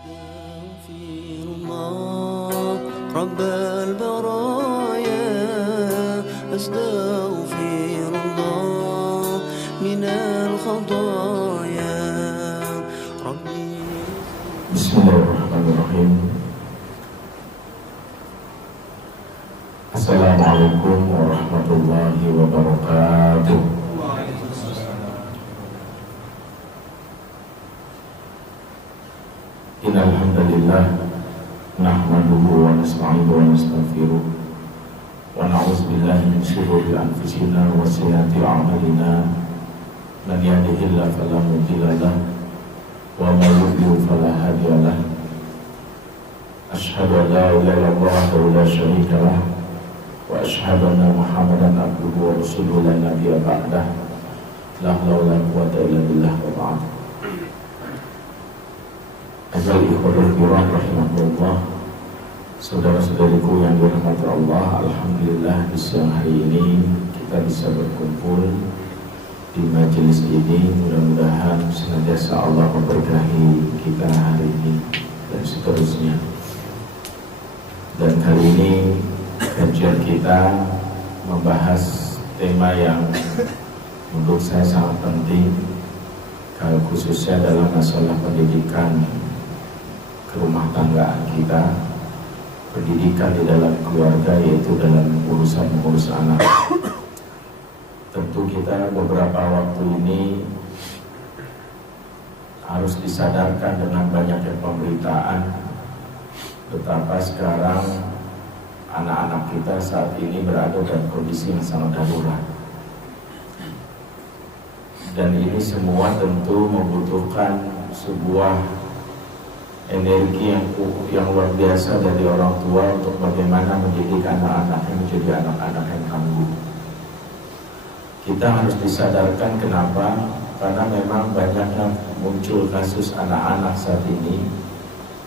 أستغفر الله رب البرايا أستغفر الله من الخطايا ربي. Bismillahirrahmanirrahim. Assalamualaikum warahmatullahi wabarakatuh. Innal hamdalillah nahmaduhu wa nasta'inuhu wa nastaghfiruh wa na'udzu billahi min shururi anfusina wa sayyiati a'malina. Man yahdihillahu fala mudilla lahu wa man yudlil fala hadiya lahu. Asyhadu an la ilaha illallah wahdahu la syarika lahu wa asyhadu anna Muhammadan abduhu wa rasuluhu la nabiyya ba'dah. La haula wa la quwwata illa billah wa ba'd. Ayyuhal ikhwatul kiram rahimakumullah, saudara-saudariku yang dirahmati Allah, alhamdulillah di siang hari ini kita bisa berkumpul di majelis ini. Mudah-mudahan senantiasa Allah memberkahi kita hari ini dan seterusnya. Dan kali ini kajian kita membahas tema yang menurut saya sangat penting, khususnya dalam masalah pendidikan kerumah tanggaan kita, pendidikan di dalam keluarga, yaitu dalam urusan mengurus anak. Tentu kita beberapa waktu ini harus disadarkan dengan banyaknya pemberitaan betapa sekarang anak-anak kita saat ini berada dalam kondisi yang sangat darurat. Dan ini semua tentu membutuhkan sebuah energi yang luar biasa dari orang tua untuk bagaimana mendidik anak-anaknya menjadi anak-anak yang tangguh. Kita harus disadarkan kenapa? Karena memang banyaknya muncul kasus anak-anak saat ini,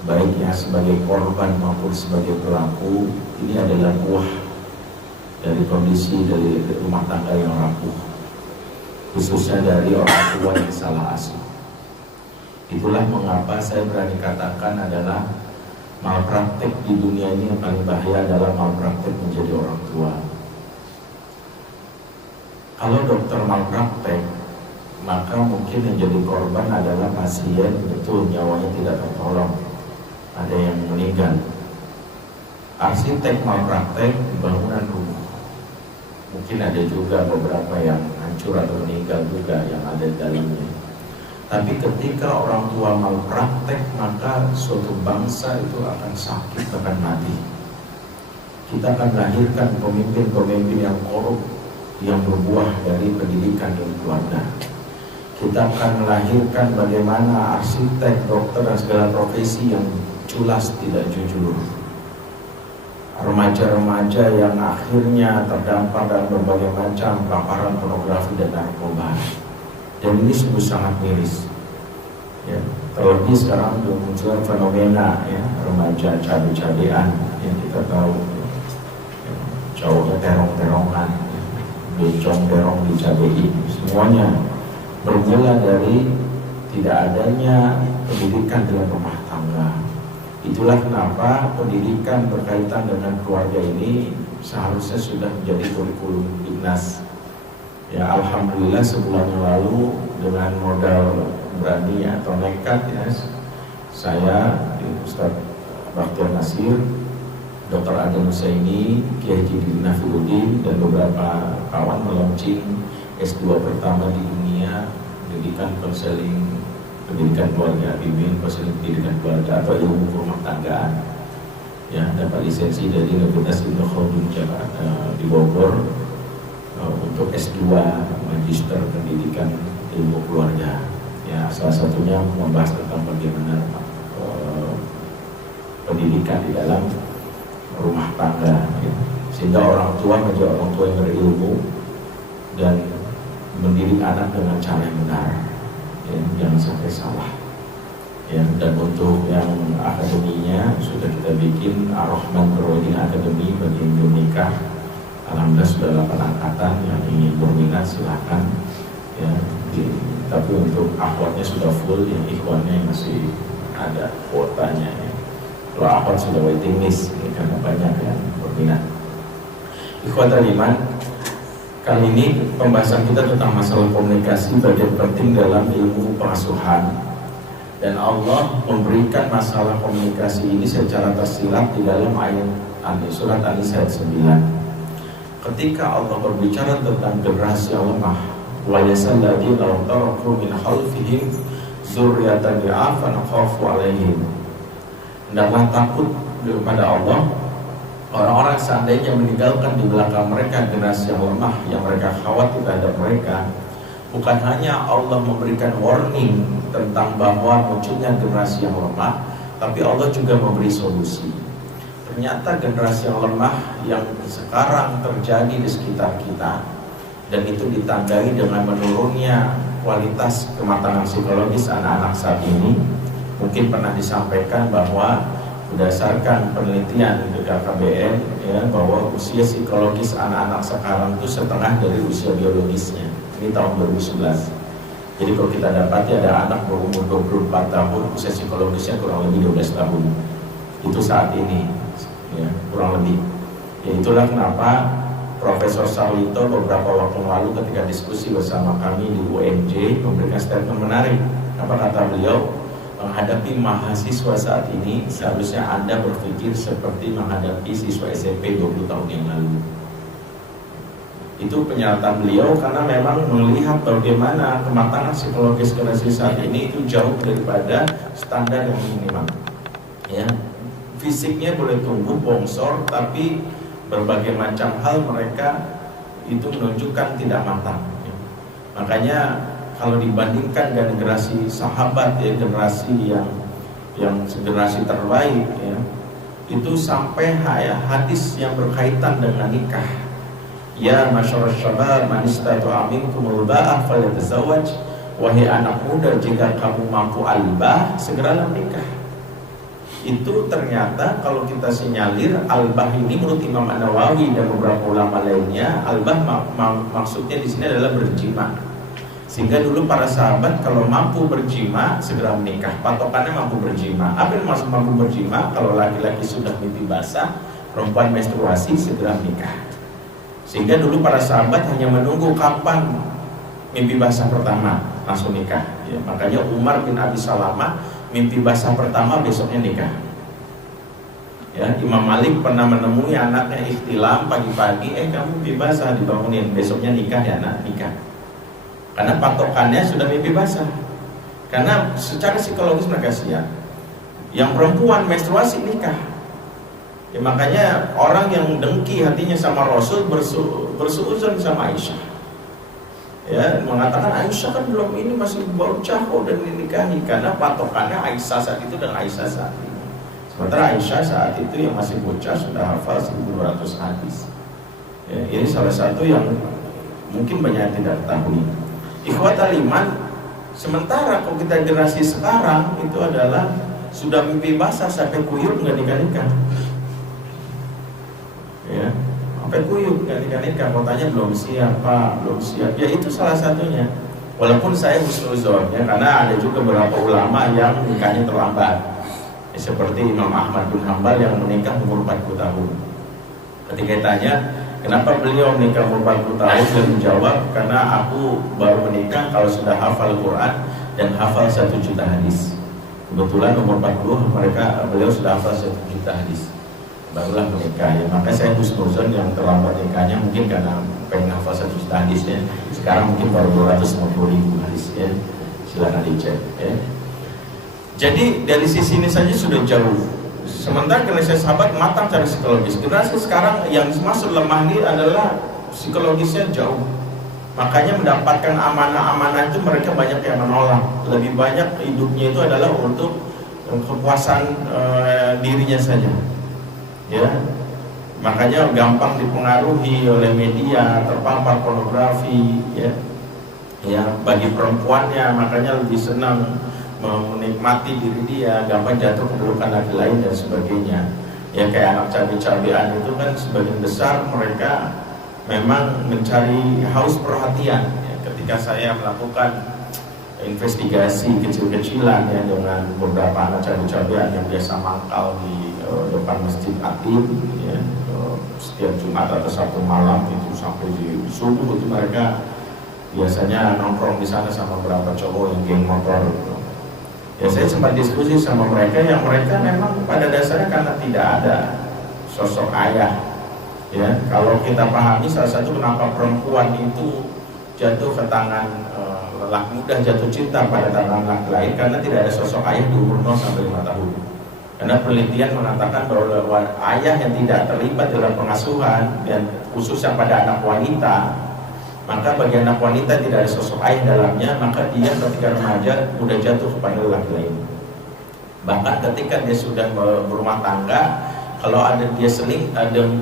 baiknya sebagai korban maupun sebagai pelaku. Ini adalah buah dari kondisi dari rumah tangga yang rapuh, khususnya dari orang tua yang salah asuh. Itulah mengapa saya berani katakan adalah malpraktek di dunia ini yang paling bahaya adalah malpraktek menjadi orang tua. Kalau dokter malpraktek, maka mungkin yang jadi korban adalah pasien, betul nyawanya tidak tertolong, ada yang meninggal. Arsitek malpraktek bangunan rumah, mungkin ada juga beberapa yang hancur atau meninggal juga yang ada di dalamnya. Tapi ketika orang tua malpraktek, maka suatu bangsa itu akan sakit, akan mati. Kita akan lahirkan pemimpin-pemimpin yang korup, yang berbuah dari pendidikan dan keluarga. Kita akan melahirkan bagaimana arsitek, dokter, dan segala profesi yang culas, tidak jujur. Remaja-remaja yang akhirnya terdampar dalam berbagai macam paparan pornografi dan narkoba. Dan ini sungguh sangat miris. Ya, terlebih sekarang munculnya fenomena ya, remaja cabe-cabean yang kita tahu, ya, cowoknya terong-terongan, ya, bencong terong dicabein. Semuanya bermula dari tidak adanya pendidikan dalam rumah tangga. Itulah kenapa pendidikan berkaitan dengan keluarga ini seharusnya sudah menjadi kurikulum Dignas. Ya, alhamdulillah sebulan yang lalu dengan modal berani atau nekat ya, saya Ustadz Bakhtiar Nasir, Dr. Adam Husaini, Kiai Haji Nafiuddin dan beberapa kawan melaunching S2 pertama di dunia, pendidikan konseling pendidikan keluarga, bimbing konseling pendidikan keluarga atau ilmu rumah tanggaan. Ya, dapat lisensi dari Universitas Ibnu Khaldun di Bogor untuk S2 Magister Pendidikan Ilmu Keluarga. Ya, salah satunya membahas tentang bagaimana pendidikan di dalam rumah tangga, ya. Sehingga orang tua menjadi orang tua yang berilmu dan mendidik anak dengan cara yang benar, ya, jangan sampai salah. Ya, dan untuk yang akademinya sudah kita bikin Ar-Rahman Berwajin Akademi bagi yang belum nikah. Alhamdulillah sudah 8 angkatan, yang ingin berminat silahkan ya. Tapi untuk akhwatnya sudah full, yang ikhwannya masih ada kuota pesertanya ya. Kalau Ahmad sudah waiting list ya, karena banyak yang berminat. Ikhwatal iman, kali ini pembahasan kita tentang masalah komunikasi bagian penting dalam ilmu pengasuhan. Dan Allah memberikan masalah komunikasi ini secara tersirat di dalam ayat surat An-Nisa ayat 9. Ketika Allah berbicara tentang generasi yang lemah, wa yasallati law taraku min khalfihim dzurriyyatan dha'afan khafu 'alaihim. Hendaklah takut kepada Allah orang-orang seandainya meninggalkan di belakang mereka generasi yang lemah yang mereka khawatir terhadap mereka. Bukan hanya Allah memberikan warning tentang bahwa munculnya generasi yang lemah, tapi Allah juga memberi solusi. Ternyata generasi yang lemah yang sekarang terjadi di sekitar kita, dan itu ditandai dengan menurunnya kualitas kematangan psikologis anak-anak saat ini. Mungkin pernah disampaikan bahwa berdasarkan penelitian BKKBN ya, bahwa usia psikologis anak-anak sekarang itu setengah dari usia biologisnya. Ini tahun 2011. Jadi kalau kita dapati ada anak berumur 24 tahun, usia psikologisnya kurang lebih 12 tahun. Itu saat ini ya, kurang lebih. Ya, itulah kenapa Profesor Sarlito beberapa waktu lalu ketika diskusi bersama kami di UNJ memberikan statement menarik. Apa kata beliau? Menghadapi mahasiswa saat ini seharusnya Anda berpikir seperti menghadapi siswa SMP 20 tahun yang lalu. Itu pernyataan beliau karena memang melihat bagaimana kematangan psikologis generasi saat ini itu jauh daripada standar yang minimal. Ya, fisiknya boleh tumbuh bongsor, tapi berbagai macam hal mereka itu menunjukkan tidak matang. Ya. Makanya kalau dibandingkan dengan generasi sahabat ya, generasi yang generasi terbaik ya, itu sampai hadis yang berkaitan dengan nikah. Ya masyarakat syabab man istata'a minkumul ba'ah falyatazawwaj. Wahai anak muda, jika kamu mampu albah, segeralah menikah. Itu ternyata kalau kita sinyalir albah ini menurut Imam An-Nawawi dan beberapa ulama lainnya, albah maksudnya di sini adalah berjima. Sehingga dulu para sahabat kalau mampu berjima segera menikah. Patokannya mampu berjima. Apa yang maksud mampu berjima? Kalau laki-laki sudah mimpi basah, perempuan menstruasi, segera menikah. Sehingga dulu para sahabat hanya menunggu kapan mimpi basah pertama langsung nikah. Ya, makanya Umar bin Abi Salamah mimpi basah pertama besoknya nikah. Ya, Imam Malik pernah menemui anaknya ikhtilam pagi-pagi, kamu mimpi basah, dibangunin, besoknya nikah ya nak, nikah. Karena patokannya sudah mimpi basah. Karena secara psikologis mereka siap. Yang perempuan menstruasi nikah. Ya, makanya orang yang dengki hatinya sama Rasul bersuuzon sama Aisyah. Ya, mengatakan Aisyah kan belum ini masih bocah kok dan dinikahi, karena patokannya Aisyah saat itu dan Aisyah saat ini. Sementara Aisyah saat itu yang masih bocah sudah hafal 1200 hadis. Ya, ini salah satu yang mungkin banyak yang tidak ketahui. Ikhwatal iman, sementara kalau kita generasi sekarang itu adalah sudah mimpi basah sampai kuyup nggak nikah-nikah. Ya, sampai kuyup nggak nikah-nikah, katanya belum siap Pak, belum siap. Ya itu salah satunya. Walaupun saya husnuzon ya, karena ada juga beberapa ulama yang nikahnya terlambat. Ya, seperti Imam Ahmad bin Hanbal yang menikah umur 40 tahun. Ketika ditanya kenapa beliau menikah umur 40 tahun, dia menjawab karena aku baru menikah kalau sudah hafal Quran dan hafal 1 juta hadis. Kebetulan umur 40 beliau sudah hafal 1 juta hadis, barulah menikah. Ya, maka saya husnuzon yang terlambat nikahnya mungkin karena pengen hafal 1 juta hadis ya. Sekarang mungkin baru 250.000 hadis ya. Silakan dicek ya. Jadi dari sisi ini saja sudah jauh. Sementara generasi sahabat matang secara psikologis. Generasi sekarang yang masuk lemah ini adalah psikologisnya jauh. Makanya mendapatkan amanah-amanah itu mereka banyak yang menolak. Lebih banyak hidupnya itu adalah untuk kepuasan dirinya saja. Ya, makanya gampang dipengaruhi oleh media, terpapar pornografi. Ya, bagi perempuannya makanya lebih senang menikmati diri dia, gampang jatuh ke pelukan laki lain dan sebagainya. Ya kayak anak cabai-cabean itu kan sebagian besar mereka memang mencari haus perhatian. Ya, ketika saya melakukan investigasi kecil-kecilan ya dengan beberapa anak cabai-cabean yang biasa mangkal di depan Masjid Atin ya, setiap Jumat atau Sabtu malam itu sampai di subuh itu mereka biasanya nongkrong di sana sama beberapa cowok yang geng motor gitu. Ya saya sempat diskusi sama mereka yang mereka memang pada dasarnya karena tidak ada sosok ayah ya. Kalau kita pahami salah satu kenapa perempuan itu jatuh ke tangan lelaki, mudah jatuh cinta pada tangan laki lain karena tidak ada sosok ayah di umur 0 sampai 5 tahun. Karena penelitian mengatakan bahwa ayah yang tidak terlibat dalam pengasuhan dan khususnya pada anak wanita, maka bagi anak wanita tidak ada sosok ayah dalamnya, maka dia ketika remaja mudah jatuh kepada laki lain. Bahkan ketika dia sudah berumah tangga, kalau ada dia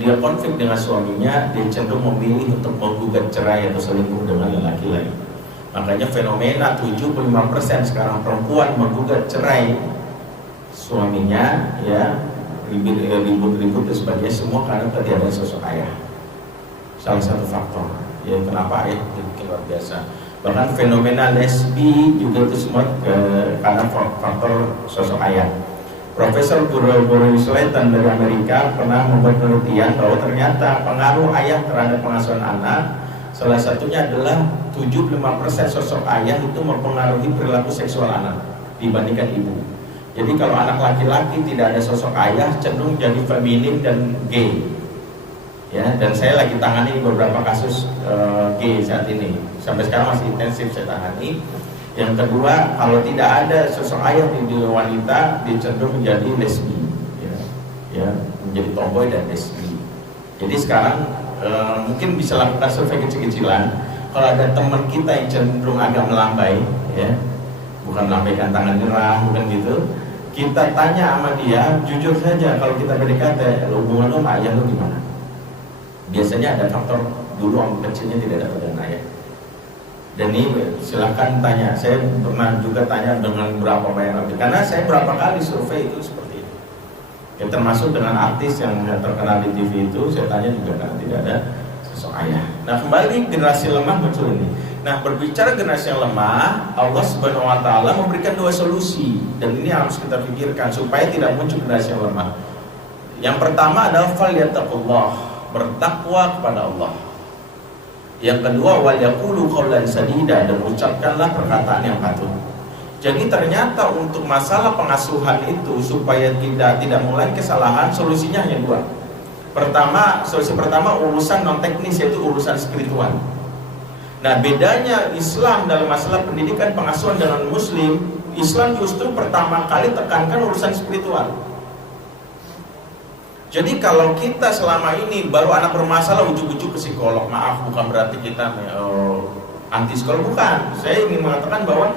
dia konflik dengan suaminya, dia cenderung memilih untuk menggugat cerai atau selingkuh dengan laki lain. Makanya fenomena 75% sekarang perempuan menggugat cerai suaminya ya, ribut-ribut dan sebagainya, semua karena tidak ada sosok ayah. Salah satu faktor ya kenapa ayah itu luar biasa. Bahkan fenomena lesbi juga itu semua karena faktor sosok ayah. Profesor Guru Slayton dari Amerika pernah membuat penelitian bahwa ternyata pengaruh ayah terhadap pengasuhan anak salah satunya adalah 75% sosok ayah itu mempengaruhi perilaku seksual anak dibandingkan ibu. Jadi kalau anak laki-laki tidak ada sosok ayah cenderung jadi feminin dan gay. Ya, dan saya lagi tangani beberapa kasus gay saat ini. Sampai sekarang masih intensif saya tangani. Yang kedua, kalau tidak ada sosok ayah di wanita, dia cenderung menjadi lesbi, ya, menjadi tomboy dan lesbi. Jadi sekarang mungkin bisa lakukan survei kecil-kecilan. Kalau ada teman kita yang cenderung agak melambai, ya, bukan melambaikan tangan nyerah, bukan gitu. Kita tanya sama dia, jujur saja, kalau kita PDKT, hubungan lu sama ayah lu gimana? Biasanya ada faktor dulu orang kecilnya tidak ada dengan ayah. Dan ini silahkan tanya. Saya pernah juga tanya dengan berapa banyak, karena saya berapa kali survei itu seperti itu. Ya, termasuk dengan artis yang terkenal di TV itu, saya tanya juga karena tidak ada sosok ayah. Nah kembali generasi lemah muncul ini. Nah berbicara generasi yang lemah, Allah Subhanahu Wa Taala memberikan dua solusi dan ini harus kita pikirkan supaya tidak muncul generasi yang lemah. Yang pertama adalah falyattaqullah, bertakwa kepada Allah. Yang kedua wal yaqulu qaulan sadida, dan ucapkanlah perkataan yang patut. Jadi ternyata untuk masalah pengasuhan itu supaya tidak mulai kesalahan, solusinya hanya dua. Solusi pertama urusan non teknis, yaitu urusan spiritual. Nah bedanya Islam dalam masalah pendidikan pengasuhan dengan Muslim, Islam justru pertama kali tekankan urusan spiritual. Jadi kalau kita selama ini baru anak bermasalah ujuk-ujuk ke psikolog, maaf bukan berarti kita anti psikolog, bukan. Saya ingin mengatakan bahwa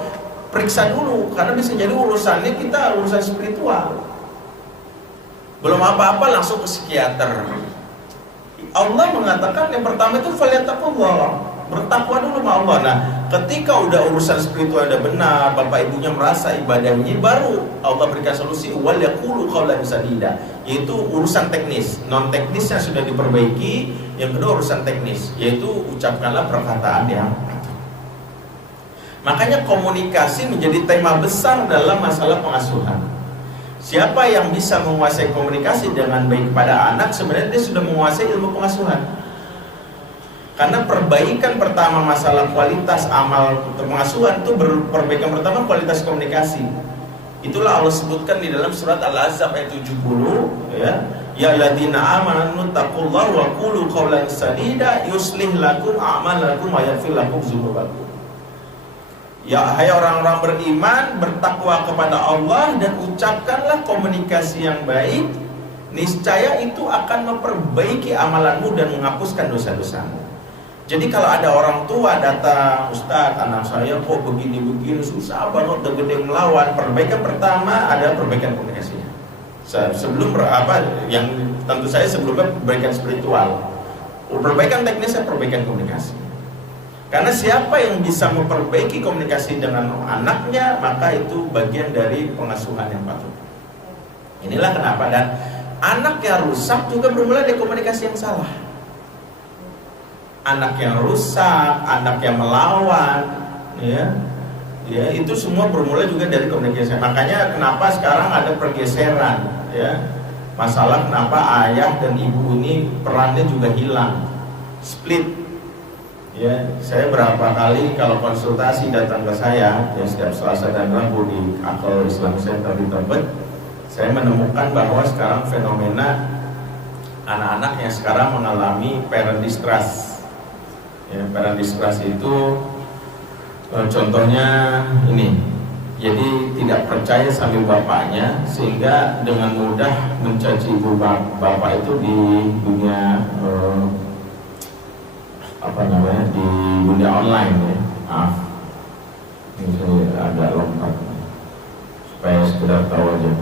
periksa dulu, karena bisa jadi urusannya kita urusan spiritual. Belum apa-apa langsung ke psikiater. Allah mengatakan yang pertama itu falyattaqullah, bertakwa dulu sama Allah. Nah, ketika udah urusan spiritual udah benar, bapak ibunya merasa ibadahnya, baru Allah berikan solusi wal yaqulu qaulan sadida, yaitu urusan teknis. Non teknisnya sudah diperbaiki, yang kedua urusan teknis, yaitu ucapkanlah perkataan yang patut. Makanya komunikasi menjadi tema besar dalam masalah pengasuhan. Siapa yang bisa menguasai komunikasi dengan baik kepada anak, sebenarnya dia sudah menguasai ilmu pengasuhan. Karena perbaikan pertama masalah kualitas amal pengasuhan itu perbaikan pertama kualitas komunikasi. Itulah Allah sebutkan di dalam surat Al-Ahzab ayat 70, ya. Ya alladzina amanu taqullaha wa qulu qaulan sadida yuslih lakum a'malakum wa yaghfir lakum dzunubakum. Ya hai orang-orang beriman, bertakwa kepada Allah dan ucapkanlah komunikasi yang baik, niscaya itu akan memperbaiki amalanmu dan menghapuskan dosa-dosamu. Jadi kalau ada orang tua datang, Ustaz, anak saya kok begini-begini, susah banget, udah gede melawan. Perbaikan pertama adalah perbaikan komunikasinya. Sebelum yang tentu saya sebelumnya perbaikan spiritual. Perbaikan teknisnya perbaikan komunikasi. Karena siapa yang bisa memperbaiki komunikasi dengan anaknya, maka itu bagian dari pengasuhan yang patut. Inilah kenapa, dan anak yang rusak juga bermula dari komunikasi yang salah. Anak yang rusak, anak yang melawan, ya, Ya, itu semua bermula juga dari komunikasi. Makanya kenapa sekarang ada pergeseran, ya. Masalah kenapa ayah dan ibu ini perannya juga hilang, split. Ya, saya berapa kali kalau konsultasi datang ke saya, ya setiap Selasa dan Rabu di Akal Islam Center di Tebet, saya menemukan bahwa sekarang fenomena anak-anak yang sekarang mengalami parent distrust. Ya, parent distrust itu contohnya ini, jadi tidak percaya sama bapaknya sehingga dengan mudah mencaci ibu bapak itu di dunia di dunia online ya. Maaf, ini saya agak lompat supaya sekedar tahu aja.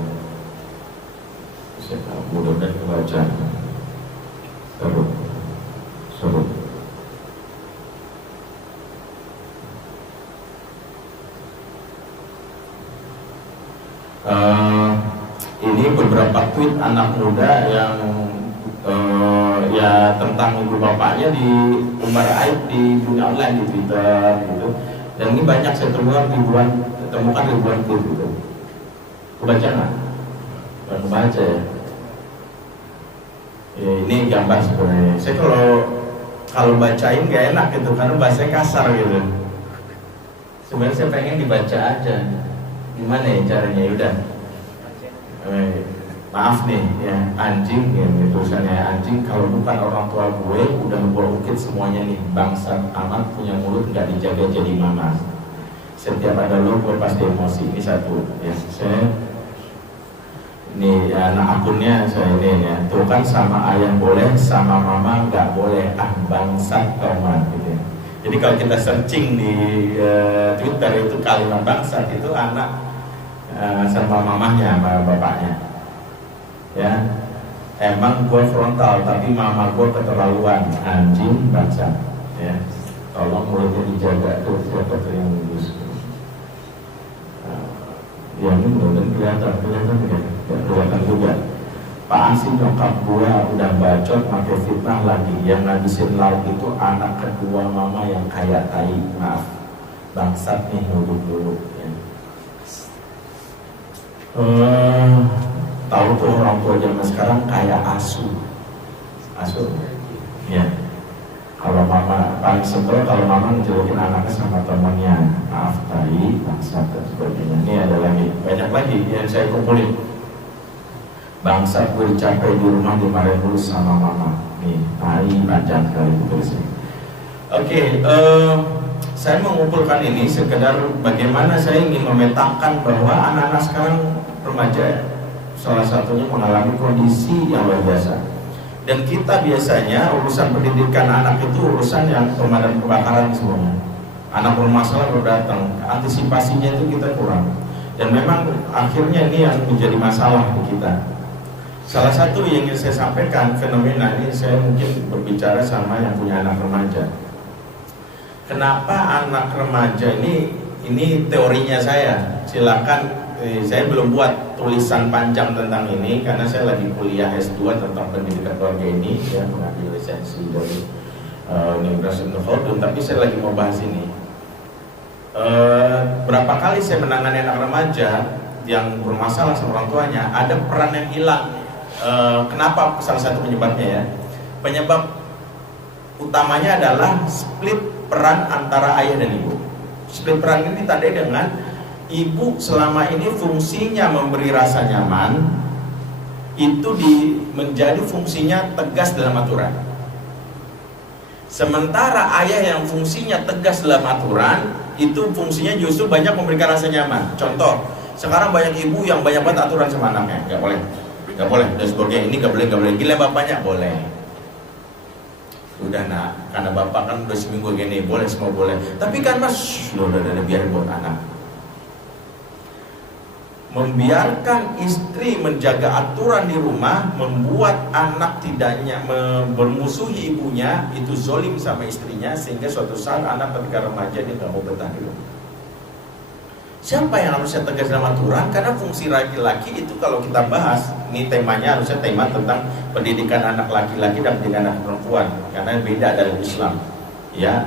Saya mudah-mudahan kebaca seru. Ini beberapa tweet anak muda yang ya tentang ibu bapaknya di umbar aib di dunia online, di Twitter gitu. Dan ini banyak saya temukan ribuan tweet gitu. Kebaca nggak? Nggak kebaca ya? Ya, ini gambar sebenarnya. Saya kalau bacain nggak enak gitu karena bahasanya kasar gitu. Sebenarnya saya pengen dibaca aja. Gimana ya caranya? Udah. Maaf nih ya, anjing ya, tulisannya anjing. Kalau bukan orang tua gue udah gue ukit semuanya nih. Bangsat amat, punya mulut nggak dijaga jadi mama. Setiap ada lo gue pasti emosi. Ini satu ya. Saya ini ya, anak akunnya saya ini ya. Tuh kan sama ayah boleh, sama mama nggak boleh. Ah bangsat kau mah gitu ya. Jadi kalau kita searching di Twitter itu kalimat bangsat itu anak sama mamahnya, sama bapaknya. Ya, emang gue frontal, tapi mama gue keterlaluan, anjing bangsat. Ya, tolong mulutnya dijaga tuh, siapa tuh yang lulus. Ya ini mudah-mudahan kelihatan juga. Pak Asim nyokap gua udah bacot pakai fitnah lagi. Yang ngabisin lauk itu anak kedua mama yang kaya tai. Maaf, bangsat nih dulu ya. Tahu tuh orang tua zaman sekarang kayak asu ya. Kalau mama paling sebel kalau mama ngejelekin anaknya sama temannya, maaf tai, bangsat dan sebagainya. Ini ada lagi, banyak lagi yang saya kumpulin. Bangsat gue dicapai di rumah dimarahin dulu sama mama. Nih, tai panjang sekali itu tulisnya. Oke, saya mengumpulkan ini sekedar bagaimana saya ingin memetakan bahwa anak-anak sekarang remaja salah satunya mengalami kondisi yang luar biasa. Dan kita biasanya urusan pendidikan anak itu urusan yang pemadam kebakaran semuanya. Anak bermasalah baru datang, antisipasinya itu kita kurang. Dan memang akhirnya ini yang menjadi masalah di kita. Salah satu yang ingin saya sampaikan fenomena ini, saya mungkin berbicara sama yang punya anak remaja. Kenapa anak remaja ini teorinya saya, silakan. Saya belum buat tulisan panjang tentang ini karena saya lagi kuliah S2 tentang pendidikan keluarga ini, ya, mengambil lisensi dari Universitas Khaldun, tapi saya lagi mau bahas ini. Berapa kali saya menangani anak remaja yang bermasalah sama orang tuanya, ada peran yang hilang. Kenapa? Salah satu penyebabnya ya. Penyebab utamanya adalah split peran antara ayah dan ibu. Split peran ini ditandai dengan ibu selama ini fungsinya memberi rasa nyaman, itu menjadi fungsinya tegas dalam aturan. Sementara ayah yang fungsinya tegas dalam aturan, itu fungsinya justru banyak memberikan rasa nyaman. Contoh, sekarang banyak ibu yang banyak banget aturan sama anaknya. Gak boleh, dan sebagainya. Ini gak boleh, gila bapaknya boleh. Udah nak, karena bapak kan udah seminggu gini, boleh semua boleh. Tapi kan mas, udah biarin buat anak. Membiarkan istri menjaga aturan di rumah membuat anak tidaknya bermusuhi ibunya, itu zolim sama istrinya, sehingga suatu saat anak ketika remaja dia gak mau betah di rumah. Siapa yang harusnya tegas dalam aturan? Karena fungsi laki-laki itu kalau kita bahas, ini temanya harusnya tema tentang pendidikan anak laki-laki dan pendidikan anak perempuan, karena beda dari Islam. Ya,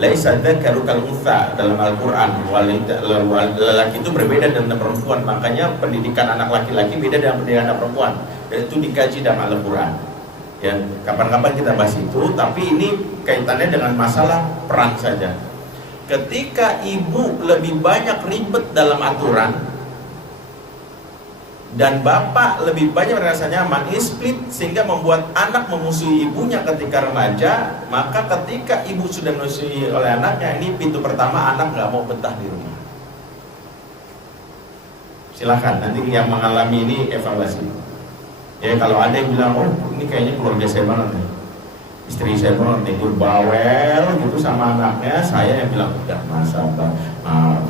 laisa dzakaru kal untha dalam Al-Qur'an. Lelaki itu berbeda dengan perempuan, makanya pendidikan anak laki-laki beda dengan pendidikan anak perempuan. Dan itu dikaji dalam Al-Qur'an. Ya, kapan-kapan kita bahas itu, tapi ini kaitannya dengan masalah peran saja. Ketika ibu lebih banyak ribet dalam aturan dan bapak lebih banyak merasa nyaman, ini split sehingga membuat anak memusuhi ibunya ketika remaja. Maka ketika ibu sudah memusuhi oleh anaknya, ini pintu pertama, anak nggak mau betah di rumah. Silahkan nanti yang mengalami ini evaluasi. Ya kalau ada yang bilang, oh ini kayaknya keluarga saya banget nih, istri saya banget nih, dia bawel gitu sama anaknya, saya yang bilang udah masa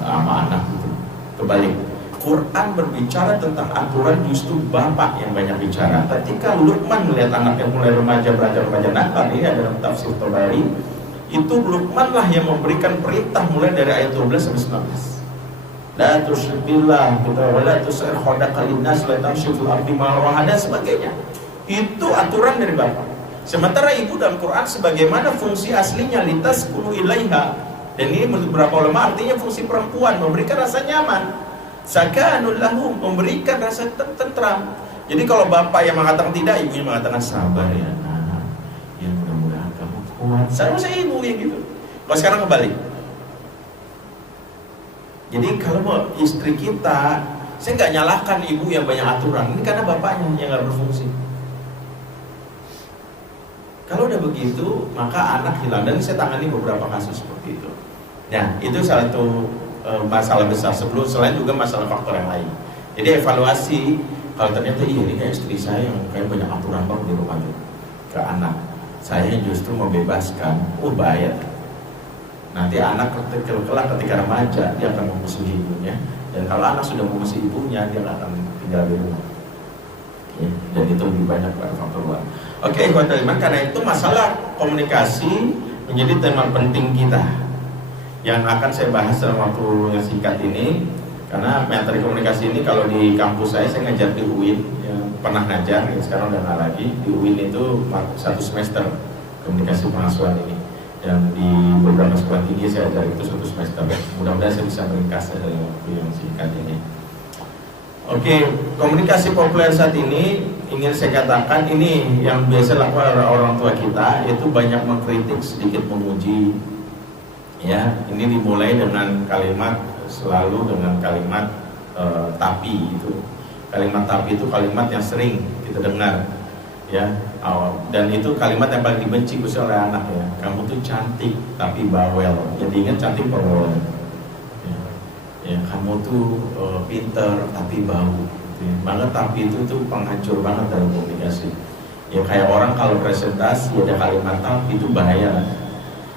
sama anak gitu. Kebalik, Quran berbicara tentang aturan, justru bapak yang banyak bicara. Ketika Luqman melihat anak yang mulai remaja, belajar remaja nakal, ini ada dalam tafsir Tabari, itu Luqman lah yang memberikan perintah mulai dari ayat 12 sampai 19. La tusyrik billah, wala tusir khodaka linnas, la tamshi fil ardi marha dan sebagainya. Itu aturan dari bapak. Sementara ibu dalam Quran sebagaimana fungsi aslinya litaskunu ilaiha. Dan ini menurut beberapa ulama artinya fungsi perempuan, memberikan rasa nyaman. Sakanul lahum, memberikan rasa tentram. Jadi kalau bapak yang mengatakan tidak, ibunya mengatakan sabar ya nak, ya mudah-mudahan kamu kuat. Seharusnya ibu yang gitu. Kalau sekarang kebalik. Jadi kalau mau istri kita, saya nggak nyalahkan ibu yang banyak aturan. Ini karena bapaknya yang nggak berfungsi. Kalau udah begitu, maka anak hilang. Dan saya tangani beberapa kasus seperti itu. Nah, itu salah satu masalah besar. Selain juga masalah faktor yang lain. Jadi evaluasi, kalau ternyata ini kayak istri saya yang kayak banyak aturan banget di rumah ke anak, saya justru membebaskan, bahaya. Nanti anak kelak ketika remaja dia akan memusuhi ibunya, dan kalau anak sudah memusuhi ibunya dia akan tinggal di rumah. Ya, dan itu lebih banyak faktor luar. Oke, karena itu masalah komunikasi menjadi tema penting kita yang akan saya bahas dalam waktu yang singkat ini. Karena materi komunikasi ini kalau di kampus saya ngajar di UIN, yang pernah ngajar, ya sekarang udah nggak lagi. Di UIN itu 1 semester komunikasi pengasuhan ini. Dan di beberapa sekolah tinggi saya ajar itu 1 semester. Mudah-mudahan saya bisa meringkas dalam waktu yang singkat ini. Oke, komunikasi populer saat ini ingin saya katakan ini yang biasa lakukan oleh orang tua kita, yaitu banyak mengkritik, sedikit memuji. Ya, ini dimulai dengan kalimat, selalu dengan kalimat tapi itu. Kalimat tapi itu kalimat yang sering kita dengar. Ya, dan itu kalimat yang paling dibenci oleh anak ya. Kamu tuh cantik tapi bawel. Jadi ingat cantik bawel. Ya, kamu tuh pinter tapi bau. Ya. Banget tapi itu tuh penghancur banget dalam komunikasi. Ya kayak orang kalau presentasi ada kalimat tapi itu bahaya.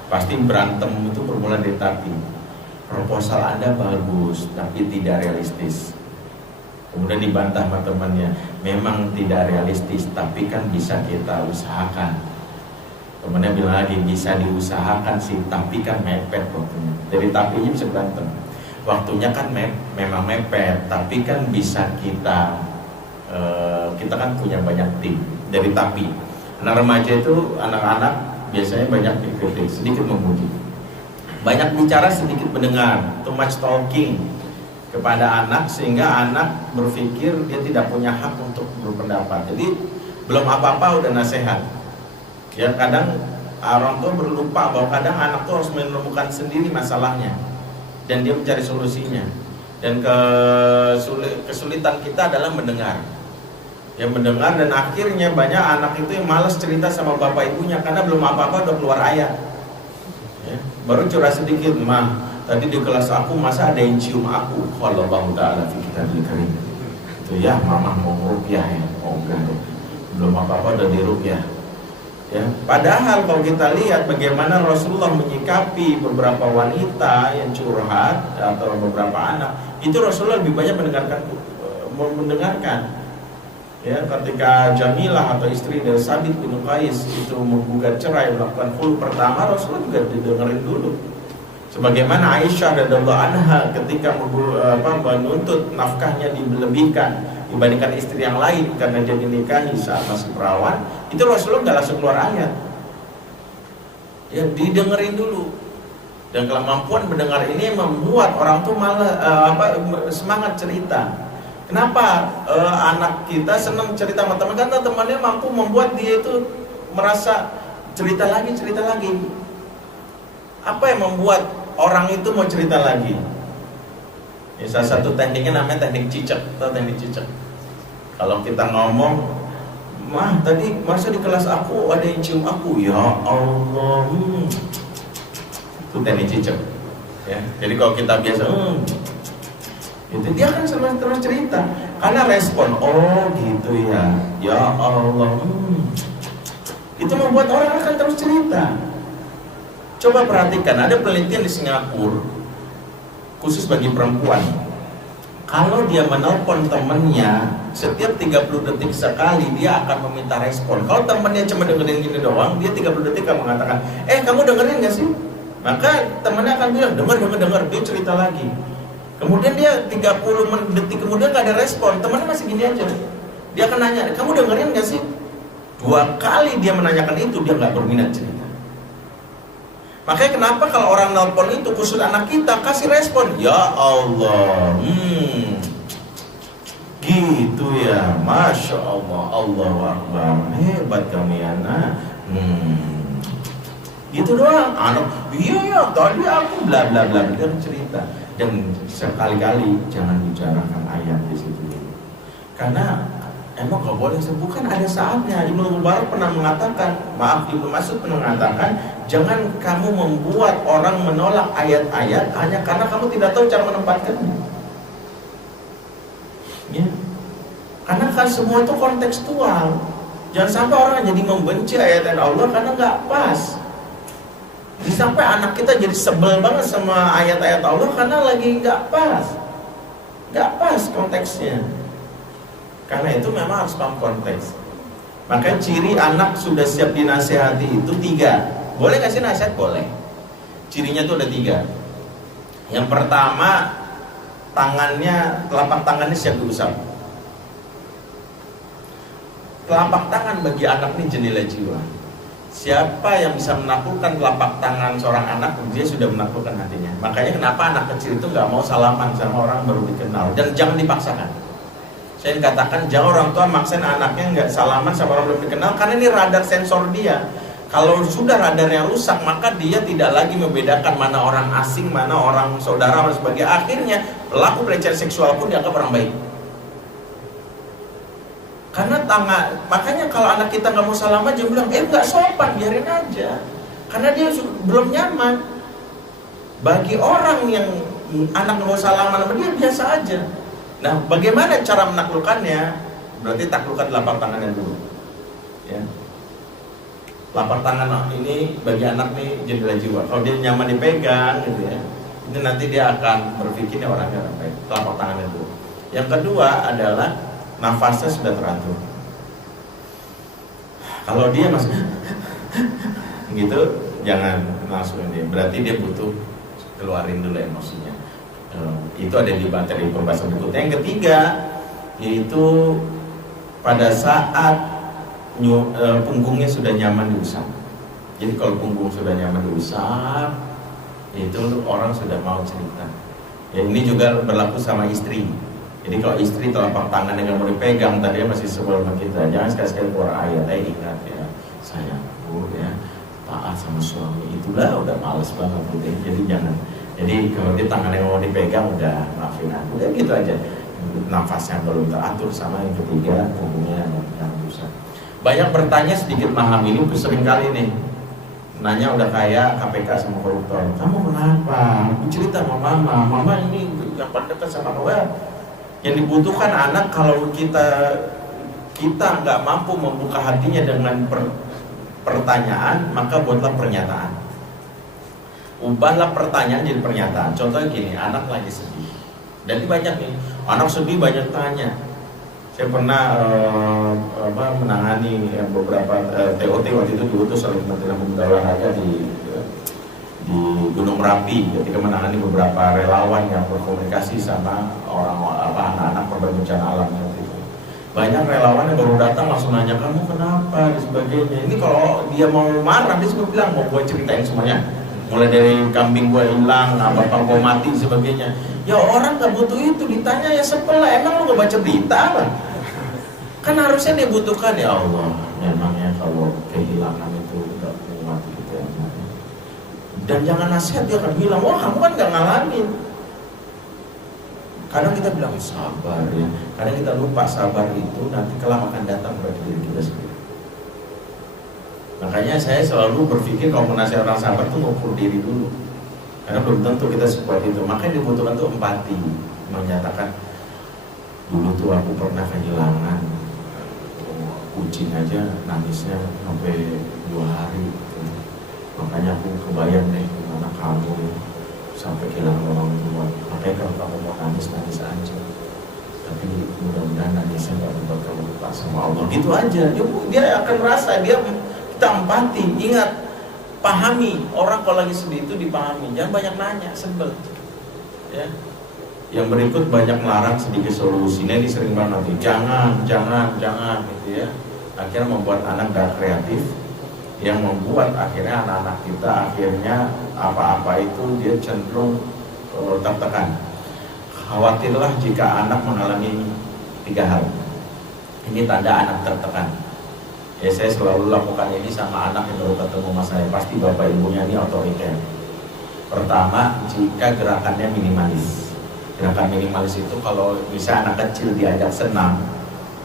Pasti berantem itu bermula dari tapi. Proposal Anda bagus tapi tidak realistis. Kemudian dibantah sama temannya, memang tidak realistis, tapi kan bisa kita usahakan. Temannya bilang lagi, bisa diusahakan sih, tapi kan mepet waktunya. Dari tapinya bisa berantem. Waktunya kan memang mepet, tapi kan bisa kita kan punya banyak tim. Dari tapi, anak remaja itu, anak-anak biasanya banyak dikritik, sedikit memuji. Banyak bicara, sedikit mendengar, too much talking kepada anak sehingga anak berpikir dia tidak punya hak untuk berpendapat. Jadi belum apa-apa udah nasihat. Ya kadang orang tua berlupa bahwa kadang anak tuh harus menemukan sendiri masalahnya dan dia mencari solusinya. Dan kesulitan kita adalah mendengar. Ya mendengar, dan akhirnya banyak anak itu yang malas cerita sama bapak ibunya karena belum apa-apa udah keluar ayat. Ya, baru curhat sedikit, mah tadi di kelas aku masa ada yang cium aku. Kalau Allah Ta'ala fi kitabil karim. Itu ya mama mau ruqyah ya. Oh enggak. Belum apa-apa udah diruqyah. Ya, padahal kalau kita lihat bagaimana Rasulullah menyikapi beberapa wanita yang curhat atau beberapa anak, itu Rasulullah lebih banyak mendengarkan. Ya, ketika Jamilah atau istri dari Sabit bin Qais itu menggugat cerai, melakukan khulu pertama, Rasulullah juga didengarin dulu. Sebagaimana Aisyah radhiyallahu anha ketika menuntut nafkahnya dilebihkan dibandingkan istri yang lain karena jadi nikahi saat masih perawan, itu Rasulullah nggak langsung keluar ayat. Ya didengerin dulu. Dan kemampuan mendengar ini membuat orang tuh malah semangat cerita. Kenapa anak kita senang cerita sama teman? Karena temannya mampu membuat dia itu merasa cerita lagi. Apa yang membuat orang itu mau cerita lagi? Ya, salah satu tekniknya namanya teknik cicak. Tahu teknik cicak? Kalau kita ngomong, "Mah, tadi masa di kelas aku ada yang cium aku?" Ya Allah. Itu teknik cicak. Ya. Jadi kalau kita biasa itu dia akan terus cerita karena respon, "Oh gitu ya. Ya Allah." Itu membuat orang akan terus cerita. Coba perhatikan, ada penelitian di Singapura khusus bagi perempuan. Kalau dia menelpon temannya setiap 30 detik sekali, dia akan meminta respon. Kalau temannya cuma dengerin gini doang, dia 30 detik akan mengatakan, "Kamu dengerin gak sih?" Maka temannya akan bilang, "Dengar." Dia cerita lagi. Kemudian dia 30 detik kemudian gak ada respon, temannya masih gini aja. Dia akan nanya, "Kamu dengerin gak sih?" 2 kali dia menanyakan itu, dia gak berminat cerita. Makanya kenapa kalau orang nelpon itu, khusus anak kita, kasih respon, "Ya Allah, gitu ya, Masya Allah, Allahu Akbar, hebat kami anak." Gitu doang. Anak, iya tadi aku bla bla bla, dia cerita. Dan sekali-kali jangan bicarakan ayat di situ. Karena emang gak boleh bukan ada saatnya. Ibnu Mubarak pernah mengatakan, Ibnu Mas'ud pernah mengatakan, jangan kamu membuat orang menolak ayat-ayat hanya karena kamu tidak tahu cara menempatkannya. Ya. Karena kan semua itu kontekstual. Jangan sampai orang jadi membenci ayat-ayat Allah karena nggak pas. Jadi sampai anak kita jadi sebel banget sama ayat-ayat Allah karena lagi nggak pas konteksnya. Karena itu memang harus paham konteks. Maka ciri anak sudah siap dinasehati itu 3. Boleh kasih nasihat? Boleh. Cirinya itu ada 3. Yang pertama, telapak tangannya siap diusap. Telapak tangan bagi anak ini jendela jiwa. Siapa yang bisa menaklukkan telapak tangan seorang anak, dia sudah menaklukkan hatinya. Makanya kenapa anak kecil itu nggak mau salaman sama orang baru dikenal, dan jangan dipaksakan. Saya katakan jangan orang tua maksain anaknya nggak salaman sama orang belum dikenal, karena ini radar sensor dia. Kalau sudah radarnya rusak, maka dia tidak lagi membedakan mana orang asing, mana orang saudara, dan sebagainya. Akhirnya pelaku pelecehan seksual pun dianggap orang baik. Karena makanya kalau anak kita nggak mau salaman, dia bilang, nggak sopan, biarin aja. Karena dia belum nyaman. Bagi orang yang anak nggak mau salaman sama dia, biasa aja. Nah, bagaimana cara menaklukkannya? Berarti taklukkan telapak tangannya dulu. Ya. Telapak tangan ini bagi anak nih jendela jiwa. Kalau dia nyaman dipegang, gitu ya, ini nanti dia akan berpikirnya orangnya apa? Telapak tangannya dulu. Yang kedua adalah nafasnya sudah teratur. Kalau dia masih gitu, jangan langsung ini. Berarti dia butuh keluarin dulu emosinya. Itu ada di materi pembahasan berikutnya. Yang ketiga, yaitu pada saat punggungnya sudah nyaman diusap. Jadi kalau punggung sudah nyaman diusap, itu orang sudah mau cerita. Ya, ini juga berlaku sama istri. Jadi kalau istri telapak tangan yang mau dipegang, tadi masih sebel sama kita, jangan sekali-sekali keluar ayat. Ingat ya, sayangku ya, taat sama suami, itulah udah males banget gitu. Jadi jangan. Jadi kalau dia tangan yang mau dipegang, udah maafin aku, udah gitu aja. Nafasnya belum teratur, sama yang ketiga punggungnya yang rusak. Banyak bertanya sedikit paham, ini sering kali nih nanya udah kayak KPK sama koruptor, kamu kenapa? Cerita sama mama ini yang paling dekat sama kamu. Yang dibutuhkan anak, kalau kita nggak mampu membuka hatinya dengan pertanyaan, maka buatlah pernyataan. Ubahlah pertanyaan jadi pernyataan. Contohnya gini, anak lagi sedih. Dan ini banyak nih, anak sedih banyak tanya. Saya pernah menangani beberapa TOT waktu itu diutus oleh Kementerian Pemuda Olahraga di Gunung Merapi ketika menangani beberapa relawan yang berkomunikasi sama anak-anak korban bencana alam itu. Banyak relawan yang baru datang langsung nanya, kamu kenapa dan sebagainya. Ini kalau dia mau marah, dia semua bilang mau gue ceritain semuanya. mulai dari kambing gua hilang, bapak gua mati sebagainya. Ya orang nggak butuh itu, ditanya ya sebelah, emang lu nggak baca berita apa? Kan harusnya dibutuhkan. Ya Allah, memangnya kalau kehilangan itu udah mati gitu ya. Dan jangan nasihat dia akan bilang, wah kamu kan nggak ngalamin. Kadang kita bilang sabar ya, kadang kita lupa sabar itu nanti kelak akan datang pada diri kita sendiri. Makanya saya selalu berpikir kalau menasihat orang sabar itu ngukur diri dulu, karena belum tentu kita sekuat itu. Makanya dibutuhkan tuh empati, menyatakan dulu tuh aku pernah kehilangan kucing aja nangisnya sampai 2 hari gitu. Makanya aku kebayang deh gimana kamu sampai kehilangan orang tua. Makanya kalau kamu mau nangis, nangis aja, tapi mudah-mudahan nangisnya gak membuat kamu lupa sama Allah. Gitu aja, dia akan merasa, kita empati. Ingat, pahami. Orang kalau lagi sedih itu dipahami, jangan banyak nanya, sebel ya. Yang berikut banyak melarang sedikit solusi. Ini sering banget nanti, jangan gitu ya. Akhirnya membuat anak gak kreatif, yang membuat akhirnya anak-anak kita akhirnya apa-apa itu dia cenderung tertekan. Khawatirlah jika anak mengalami 3 hal. Ini tanda anak tertekan. Ya saya selalu lakukan ini sama anak yang baru ketemu sama saya. Pasti bapak ibunya ini otoriter. Pertama, jika gerakannya minimalis. Gerakan minimalis itu kalau bisa anak kecil diajak senam,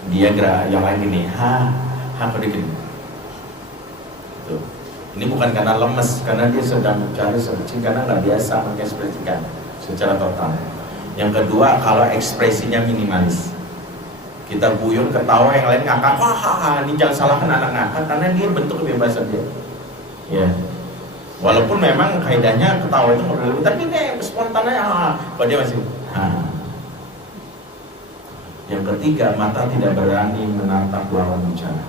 dia gerak yang lain gini, gini. Tuh. Ini bukan karena lemes, karena dia sedang mencari searching, karena nggak biasa mengekspresikan secara total. Yang kedua, kalau ekspresinya minimalis, kita buyur ketawa, yang lain ngakak, ini jangan salahkan anak ngakak, karena dia bentuk kebebasan dia. Ya, walaupun memang kaidahnya ketawa itu lebih, tapi ini spontannya, dia masih. Yang ketiga, mata tidak berani menatap lawan bicara.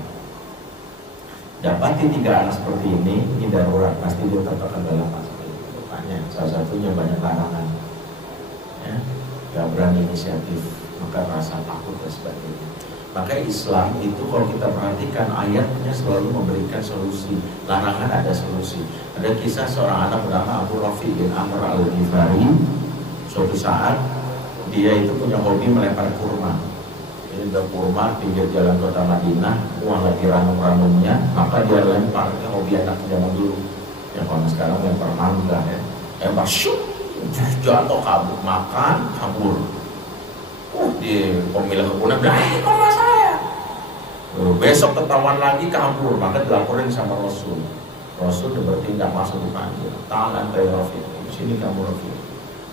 Dapati 3 anak seperti ini darurat, pasti dia tertekan dalam masalah itu. Makanya salah satunya banyak larangan, ya, gak berani inisiatif, maka rasa takut dan sebagainya. Maka Islam itu kalau kita perhatikan ayatnya selalu memberikan solusi. Larangan ada solusi. Ada kisah seorang anak bernama Abu Rafi bin Amr al-Ghifari. Suatu saat dia itu punya hobi melempar kurma. Ini ada kurma pinggir jalan kota Madinah, uang lagi ranum-ranumnya, maka dia lempar. Hobi anak zaman dulu. Ya kalau sekarang lempar mangga ya, lempar syuk, jatuh kabur, makan kabur. Di pemilik kebunnya bilang, kok nggak saya? Besok ketahuan lagi kabur, maka dilaporin sama Rasul. Rasul bertindak masuk dipanggil, tangan dari Rafiq, di sini kamu Rafiq.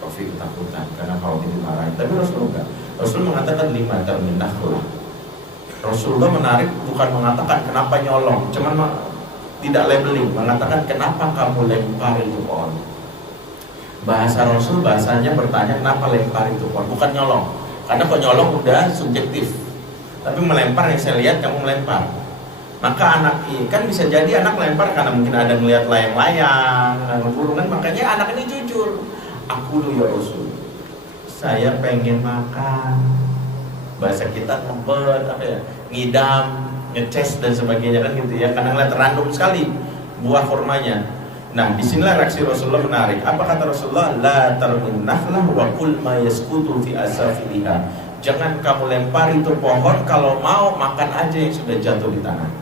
Rafiq ketakutan karena kalau dimarahin. Tapi Rasul enggak. Rasul mengatakan 5 terminah lah. Rasulullah menarik, bukan mengatakan kenapa nyolong, cuman tidak labeling, mengatakan kenapa kamu lempar itu pohon. Bahasa Rasul bahasanya bertanya kenapa lempar itu pohon, bukan nyolong. Karena kalau nyolong udah subjektif, tapi melempar yang saya lihat kamu melempar. Maka anak ini kan bisa jadi anak melempar karena mungkin ada ngelihat layang-layang, burungan. Makanya anak ini jujur, aku dulu ya Rasul, saya pengen makan. Bahasa kita ngebet, ngidam, ngeces dan sebagainya kan gitu ya. Karena ngeliat random sekali buah kurmanya. Nah, disinilah reaksi Rasulullah menarik. Apa kata Rasulullah? La tarminnahlah wa kul ma yasqutu fi asafiliha. Jangan kamu lempar itu pohon, kalau mau makan aja yang sudah jatuh di tanah.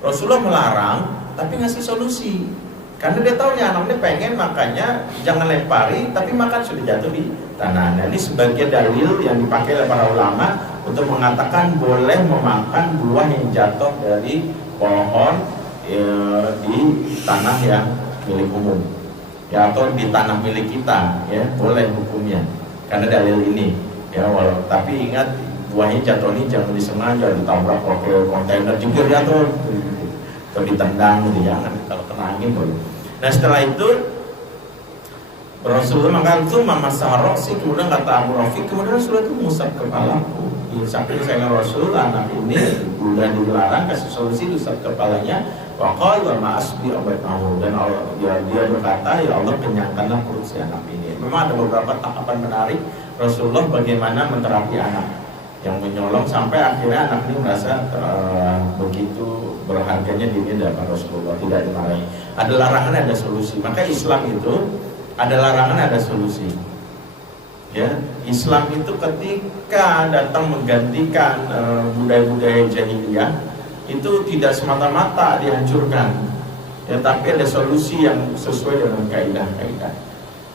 Rasulullah melarang, tapi ngasih solusi. Karena dia tahu nih anaknya pengen, makanya jangan lempari, tapi makan sudah jatuh di tanah. Nah, ini sebagai dalil yang dipakai oleh para ulama untuk mengatakan boleh memakan buah yang jatuh dari pohon di tanah yang milik umum, ya, atau di tanah milik kita, ya, boleh hukumnya karena dalil ini, ya. Tapi ingat, buahnya jatuh ini jangan disengaja ditabrak pakai kontainer jungkir jatuh atau ditendang gitu, jangan, kalau kena angin boleh. Nah, setelah itu Rasulullah mengatakan mama sarosi, kemudian kata Abu Rafiq, kemudian Rasulullah itu mengusap kepalaku. Saking sayang Rasul, anak ini udah dilarang, kasih solusi, diusap kepalanya. Waqal wa ma'asbi abatahu, dan dia berkata, ya Allah kenyangkanlah perut si anak ini. Memang ada beberapa tahapan menarik Rasulullah bagaimana menterapi anak. yang menyolong sampai akhirnya anak ini merasa begitu berharganya diri hadapan Rasulullah, tidak dimarahi. Ada larangan, ada solusi. Maka Islam itu ada larangan, ada solusi. Ya, Islam itu ketika datang menggantikan budaya-budaya jahiliyah itu tidak semata-mata dihancurkan, ya, tapi ada solusi yang sesuai dengan kaidah-kaidah.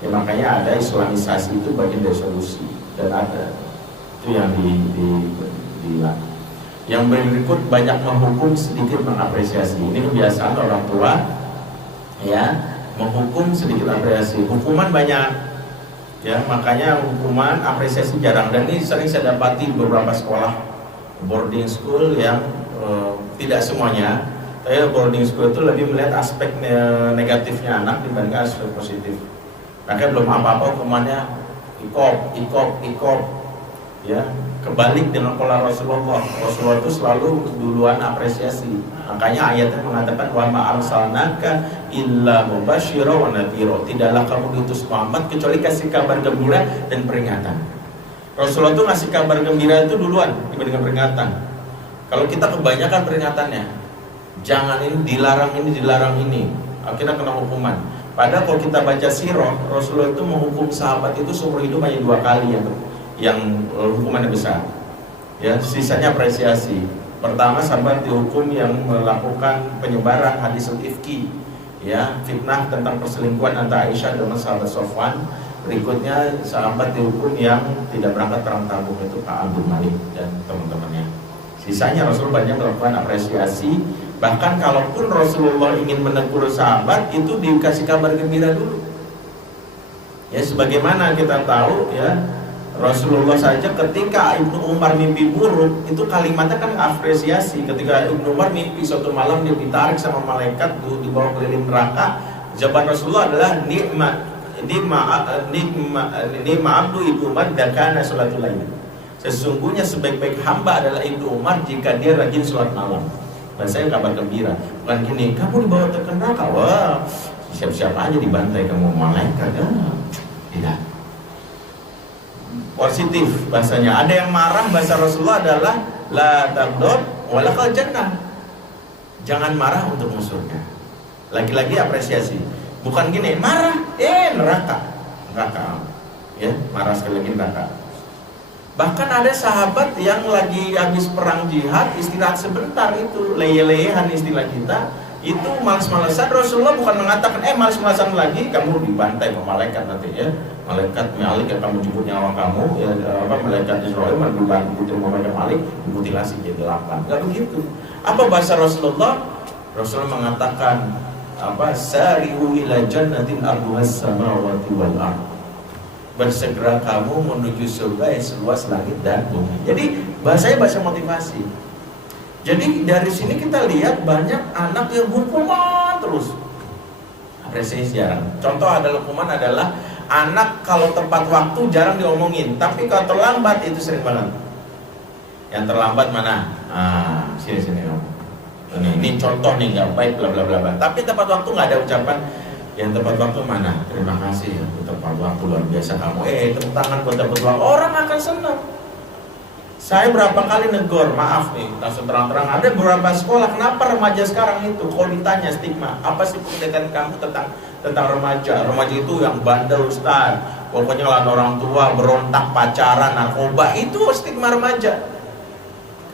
Ya, makanya ada Islamisasi, itu bagian dari solusi, dan ada itu yang dibilang. Yang berikut banyak menghukum, sedikit mengapresiasi. Ini kebiasaan orang tua, ya, menghukum sedikit apresiasi. Hukuman banyak, ya, makanya hukuman apresiasi jarang. Dan ini sering saya dapati beberapa sekolah boarding school yang tidak semuanya, tapi boarding school itu lebih melihat aspek negatifnya anak dibandingkan aspek positif. Makanya belum apa-apa hukumannya ikop, ya, kebalik dengan pola Rasulullah. Rasulullah itu selalu duluan apresiasi. Makanya ayatnya mengatakan wa ma arsalnaka illa mubasysyiran wa nadhira. Tidaklah kamu diutus Muhammad kecuali kasih kabar gembira dan peringatan. Rasulullah itu ngasih kabar gembira itu duluan dibandingkan peringatan. Kalau kita kebanyakan peringatannya, jangan ini, dilarang ini, akhirnya kena hukuman. Padahal kalau kita baca sirah, Rasulullah itu menghukum sahabat itu seumur hidup hanya 2 kali yang hukumannya besar. Ya, sisanya apresiasi. Pertama, sahabat dihukum yang melakukan penyebaran hadis ifki, ya, fitnah tentang perselingkuhan antara Aisyah dengan sahabat Sofwan. Berikutnya sahabat dihukum yang tidak berangkat perang Tabuk, itu Pak Abdul Malik dan teman-temannya. Sisanya Rasul banyak melakukan apresiasi. Bahkan kalaupun Rasulullah ingin menegur sahabat, itu dikasih kabar gembira dulu. Ya, sebagaimana kita tahu, ya, Rasulullah saja ketika Ibnu Umar mimpi buruk, itu kalimatnya kan apresiasi. Ketika Ibnu Umar mimpi suatu malam dia ditarik sama malaikat dibawa keliling neraka, jawaban Rasulullah adalah nikmat abdu Ibnu Umar dakana sholatul lail. Sesungguhnya sebaik-baik hamba adalah Ibnu Umar jika dia rajin sholat malam. Dan saya kabar gembira, bukan gini, kamu dibawa ke neraka, wah siap-siap aja dibantai kamu malaikat, ya. Tidak. Positif bahasanya. Ada yang marah, bahasa Rasulullah adalah la taghdab walakal jannah. Jangan marah untuk musuhnya. Lagi-lagi apresiasi. Bukan gini, marah, neraka. Ya, marah sekali lagi neraka. Bahkan ada sahabat yang lagi habis perang jihad, istirahat sebentar, itu leye-leyehan istilah kita, itu malas-malasan. Rasulullah bukan mengatakan malas-malasan lagi, kamu dibantai sama malaikat nanti, ya. Malaikat Malik yang kamu jemput nyawa kamu, ya, malaikat Israel dibantu malaikat Malik dimutilasi jadi 8. Enggak begitu. Apa bahasa Rasulullah? Rasulullah mengatakan sari'u ila jannatin arduhas samawati wal ardh. Bersegera kamu menuju surga yang seluas langit dan bumi. Jadi bahasanya bahasa motivasi. Jadi dari sini kita lihat banyak anak yang hukuman terus. Apresiasi jarang. Contoh hukuman adalah anak kalau tepat waktu jarang diomongin, tapi kalau terlambat itu sering banget. Yang terlambat mana? Sini kamu. Ini contoh nih, nggak baik bla bla bla. Tapi tepat waktu nggak ada ucapan. Yang tepat waktu mana? Terima kasih ya, tepat waktu luar biasa kamu. Tepuk tangan buat tepat waktu. Orang akan senang. Saya berapa kali negor, maaf nih, langsung terang-terang. Ada beberapa sekolah, kenapa remaja sekarang itu? Kalau ditanya stigma, apa sih pendidikan kamu tentang remaja? Remaja itu yang bandel, Ustaz. Pokoknya lawan orang tua, berontak, pacaran, narkoba, itu stigma remaja.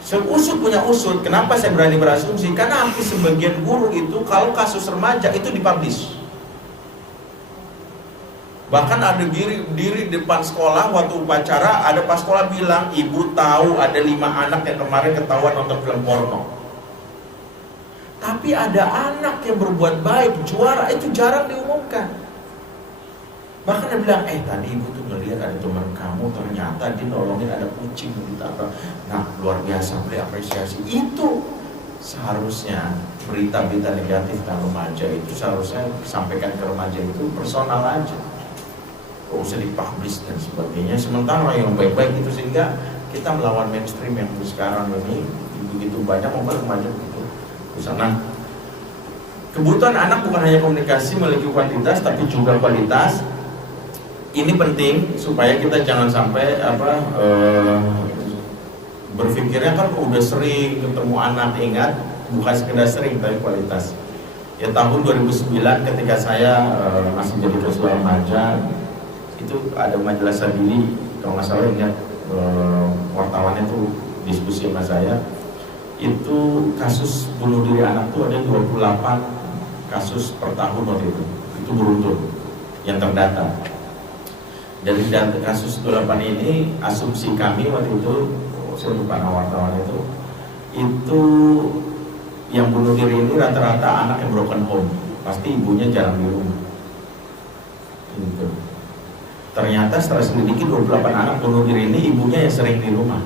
Usut punya usut. Kenapa saya berani berasumsi? Karena hampir sebagian guru itu kalau kasus remaja itu dipublish. Bahkan ada diri depan sekolah waktu upacara, ada pas sekolah bilang, ibu tahu ada 5 anak yang kemarin ketahuan nonton film porno. Tapi ada anak yang berbuat baik, juara, itu jarang diumumkan. Bahkan dia bilang, tadi ibu tuh ngelihat ada teman kamu, ternyata dia nolongin ada kucing ditabrak. Nah, luar biasa, beri apresiasi. Itu seharusnya berita-berita negatif tentang remaja itu seharusnya sampaikan ke remaja itu personal aja. Usah dipublish dan sebagainya. Sementara yang baik-baik itu, sehingga kita melawan mainstream yang sekarang ini begitu banyak remaja begitu. Nah, kebutuhan anak bukan hanya komunikasi memiliki kuantitas tapi juga kualitas. Ini penting supaya kita jangan sampai berpikirnya kan udah sering ketemu anak. Ingat, bukan sekedar sering tapi kualitas. Ya tahun 2009 ketika saya masih jadi ketua remaja, itu ada majalah Sabili, kalau nggak salah ingat, wartawannya tuh diskusi sama saya, itu kasus bunuh diri anak tuh ada 28 kasus per tahun waktu itu beruntun yang terdata. Dari data kasus 28 ini, asumsi kami waktu itu, saya lupa nama wartawan itu yang bunuh diri ini rata-rata anak yang broken home, pasti ibunya jarang di rumah. Gitu. Ternyata setelah selidiki 28 anak bunuh diri ini ibunya yang sering di rumah.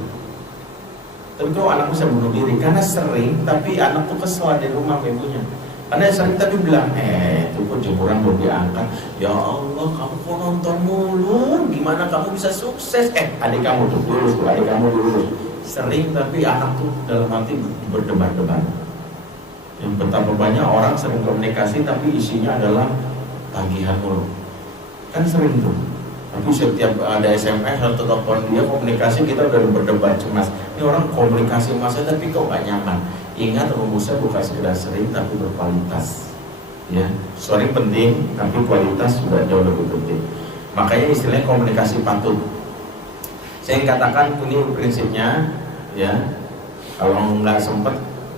Tapi kok anak bisa bunuh diri? Karena sering, tapi anak tuh kesel di rumah sama ibunya. Karena sering tapi bilang, itu kok jemuran belum diangkat. Ya Allah, kamu kok nonton mulu? Gimana kamu bisa sukses? Adik kamu tuh lulus, adik kamu lulus. Sering tapi anak tuh dalam hati berdebar-debar. Yang betapa banyak orang sering komunikasi tapi isinya adalah tagihan mulu. Kan sering tuh. Tapi setiap ada SMS atau telepon dia komunikasi, kita udah berdebat cemas. Ini orang komunikasi masa tapi kok gak nyaman. Ingat, rumusnya bukan sekedar sering tapi berkualitas. Ya, sering penting tapi kualitas juga jauh lebih penting. Makanya istilahnya komunikasi patut. Saya katakan ini prinsipnya, ya. Kalau nggak sempet,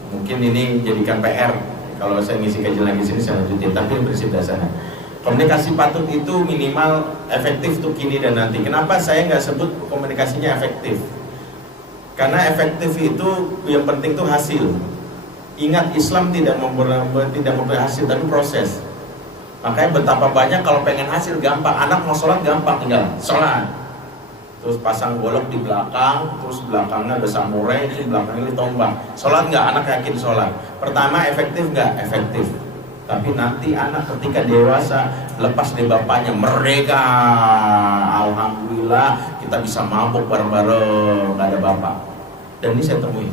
mungkin ini jadikan PR. Kalau saya ngisi kajian lagi sini saya lanjutin. Tapi prinsip dasarnya, komunikasi patut itu minimal efektif untuk kini dan nanti. Kenapa saya nggak sebut komunikasinya efektif? Karena efektif itu yang penting tuh hasil. Ingat, Islam tidak memberi hasil tapi proses. Makanya betapa banyak kalau pengen hasil gampang. Anak mau sholat gampang, tinggal sholat. Terus pasang golok di belakang, terus belakangnya ada samurai, di belakangnya ditombak. Sholat nggak? Anak yakin sholat. Pertama, efektif nggak? Efektif. Tapi nanti anak ketika dewasa, lepas dari bapaknya, mereka alhamdulillah kita bisa mabuk bareng-bareng, nggak ada bapak. Dan ini saya temui,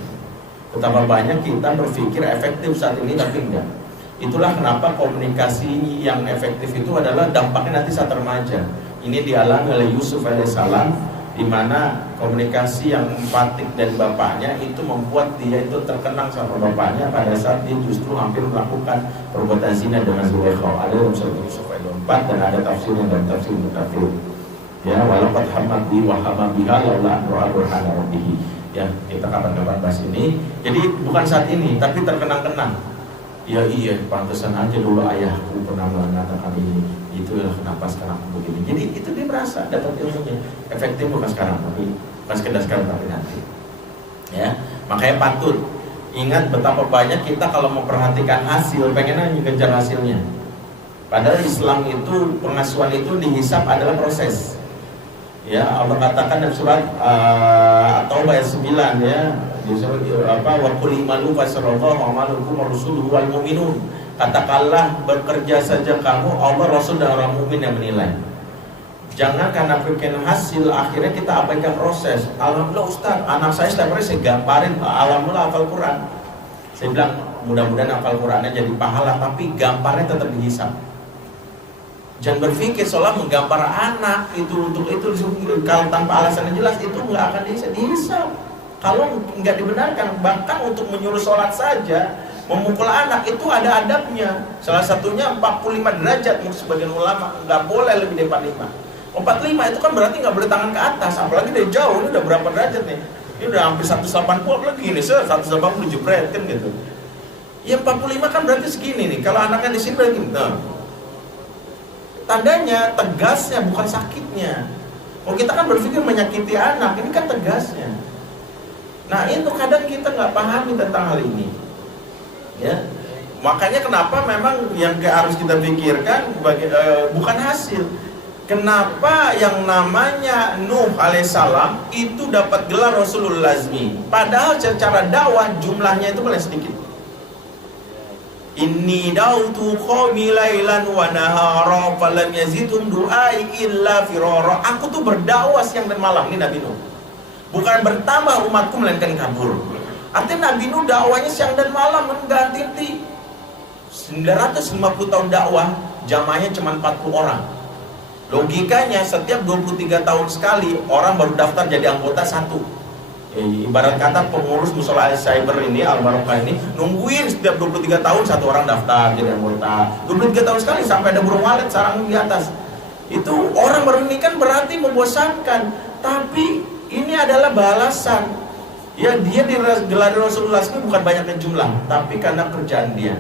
betapa banyak kita berpikir efektif saat ini tapi enggak. Itulah kenapa komunikasi yang efektif itu adalah dampaknya nanti saat remaja. Ini dialami oleh Yusuf alaihissalam, di mana komunikasi yang empatik dari bapaknya itu membuat dia itu terkenang sama bapaknya pada saat dia justru hampir melakukan perbuatan zina dengan Zulaikha. Ada dalam surat Yusuf ayat 4 dan ada tafsirnya dalam tafsir Mukathir. Ya, walaupun hamad bi wa hamad biha laula an ra'a burhana rabbih. Ya, kita kapan-kapan bahas ini. Jadi bukan saat ini, tapi terkenang-kenang. Ya iya, pantesan aja dulu ayahku pernah mengatakan ini. Itulah kenapa sekarang begini. Jadi itu dia merasa dapat ilmunya. Efektif bukan sekarang, tapi bukan sekedar sekarang tapi nanti. Ya, makanya patut ingat betapa banyak kita kalau memperhatikan hasil, pengen aja ngejar hasilnya. Padahal Islam itu, pengasuhan itu dihisab adalah proses. Ya, Allah katakan dalam surat At-Taubah ayat 9, ya. Di surat wa qul i'malu fa sarallahu amalukum wa rasuluhu wal mu'minun. Katakanlah, bekerja saja kamu, Allah, Rasul dan orang mukmin yang menilai. Jangan karena bikin hasil akhirnya kita abaikan proses. Alhamdulillah Ustaz, anak saya setiap hari saya gambarin, alhamdulillah hafal Quran. Saya bilang mudah-mudahan hafal Qurannya jadi pahala, tapi gambarnya tetap dihisab. Jangan berpikir seolah menggambar anak itu untuk itu kalau tanpa alasan yang jelas itu nggak akan dihisab. Kalau nggak dibenarkan, bahkan untuk menyuruh sholat saja, memukul anak itu ada adabnya. Salah satunya 45 derajat, sebagian ulama nggak boleh lebih dari 45. 45 itu kan berarti nggak boleh tangan ke atas, apalagi dari jauh. Ini udah berapa derajat nih? Ini udah hampir 180 lagi nih, 180 jebret kan gitu. Ya 45 kan berarti segini nih. Kalau anaknya di sini berarti tandanya tegasnya bukan sakitnya. Kalau kita kan berpikir menyakiti anak, ini kan tegasnya. Nah itu kadang kita nggak pahami tentang hal ini. Ya, makanya kenapa memang yang harus kita pikirkan bukan hasil. Kenapa yang namanya Nuh alaihissalam itu dapat gelar Rasulul Lazmi, padahal secara dakwah jumlahnya itu paling sedikit. Inni dautu qaumi lailan wa nahara falam yazidhum du'ai illa firara. Aku tuh berdakwah siang dan malam, ini Nabi Nuh. Bukan bertambah umatku melainkan kabur. Artinya Nabi Nuh dakwahnya siang dan malam, enggak henti. 950 tahun dakwah, jamaahnya cuma 40 orang. Logikanya setiap 23 tahun sekali orang baru daftar jadi anggota satu. Ibarat kata pengurus musola cyber ini, Al Barokah ini, nungguin setiap 23 tahun satu orang daftar jadi anggota. 23 tahun sekali sampai ada burung walet sarang di atas. Itu orang baru ini kan berarti membosankan. Tapi ini adalah balasan. Ya, dia digelari Rasulullah ini bukan banyaknya jumlah, tapi karena kerjaan dia.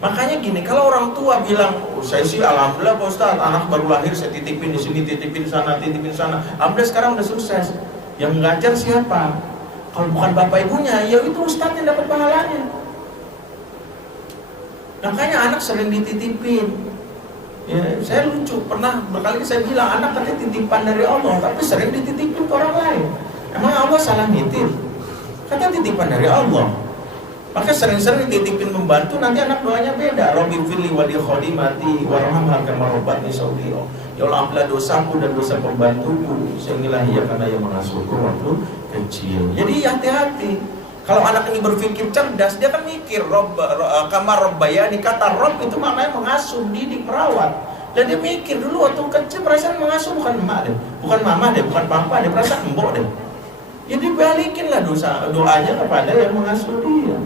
Makanya gini, kalau orang tua bilang, saya sih alhamdulillah Pak Ustaz, anak baru lahir saya titipin di sini, titipin sana, titipin sana. Alhamdulillah sekarang udah sukses. Yang mengajar siapa? Kalau bukan bapak ibunya, ya itu ustaz yang dapat pahalanya. Makanya anak sering dititipin. Ya, saya lucu, pernah berkali saya bilang anak katanya titipan dari Allah, tapi sering dititipin ke orang lain. Emang Allah salah nitip? Kata titipan dari Allah. Maka sering-sering dititipin membantu, nanti anak doanya beda. Rabbi fili wa li khadimati warhamha kama rabbatni shaghira. Ya Allah, ampunilah dosaku dan dosa pembantuku, sehingga ia karena ia mengasuhku waktu kecil. Jadi hati-hati. Kalau anak ini berpikir cerdas, dia kan mikir kama rabbayani, kata Rob itu maknanya mengasuh, didik, merawat. Dan dia mikir dulu waktu kecil perasaan mengasuh bukan emak deh, bukan mama deh, bukan papa deh, perasaan embok deh. Ya dibalikinlah doanya kepada yang mengasuh dia.